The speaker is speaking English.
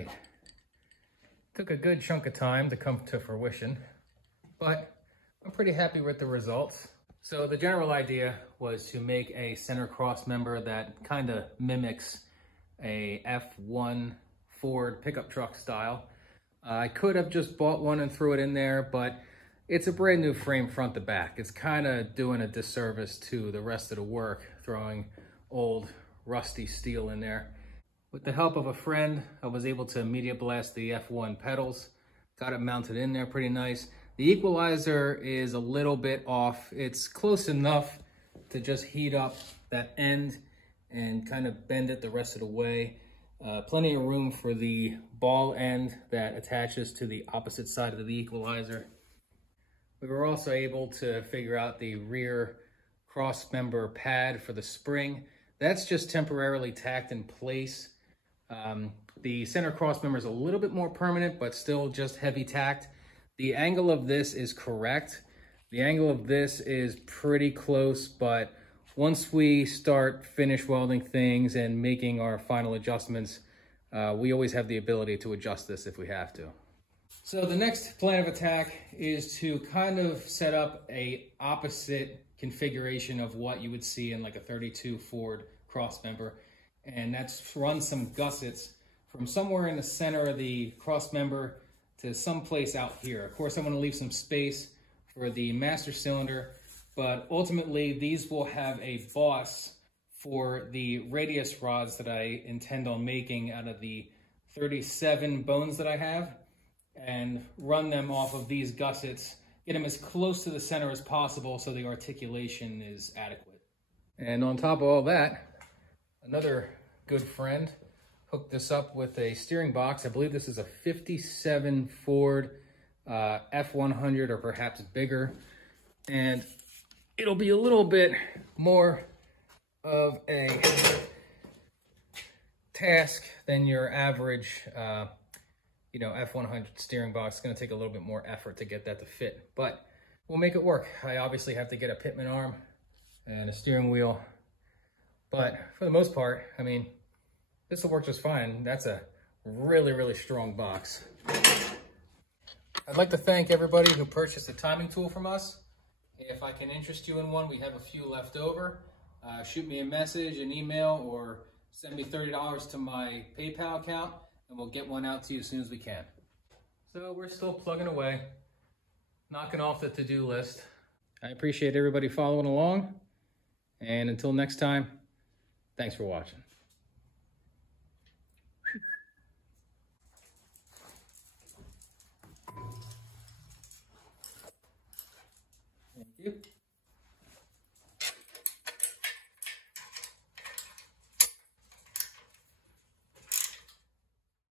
right. Took a good chunk of time to come to fruition, but I'm pretty happy with the results. So the general idea was to make a center cross member that kind of mimics a F1 Ford pickup truck style. I could have just bought one and threw it in there, but it's a brand new frame front to back. It's kind of doing a disservice to the rest of the work, throwing old rusty steel in there. With the help of a friend, I was able to media blast the F1 pedals, got it mounted in there pretty nice. The equalizer is a little bit off. It's close enough to just heat up that end and kind of bend it the rest of the way. Plenty of room for the ball end that attaches to the opposite side of the equalizer. We were also able to figure out the rear cross member pad for the spring. That's just temporarily tacked in place. The center cross member is a little bit more permanent, but still just heavy tacked. The angle of this is correct. The angle of this is pretty close, but once we start finish welding things and making our final adjustments, we always have the ability to adjust this if we have to. So the next plan of attack is to kind of set up a opposite configuration of what you would see in like a 32 Ford cross member. And that's run some gussets from somewhere in the center of the cross member to someplace out here. Of course, I want to leave some space for the master cylinder, but ultimately these will have a boss for the radius rods that I intend on making out of the 37 bones that I have, and run them off of these gussets, get them as close to the center as possible so the articulation is adequate. And on top of all that, another good friend hooked this up with a steering box. I believe this is a 57 Ford F100 or perhaps bigger. And it'll be a little bit more of a task than your average F100 steering box. It's gonna take a little bit more effort to get that to fit, but we'll make it work. I obviously have to get a pitman arm and a steering wheel, but for the most part, I mean, this will work just fine. That's a really, really strong box. I'd like to thank everybody who purchased a timing tool from us. If I can interest you in one, we have a few left over. Shoot me a message, an email, or send me $30 to my PayPal account, and we'll get one out to you as soon as we can. So we're still plugging away, knocking off the to-do list. I appreciate everybody following along, and until next time, thanks for watching. Thank you.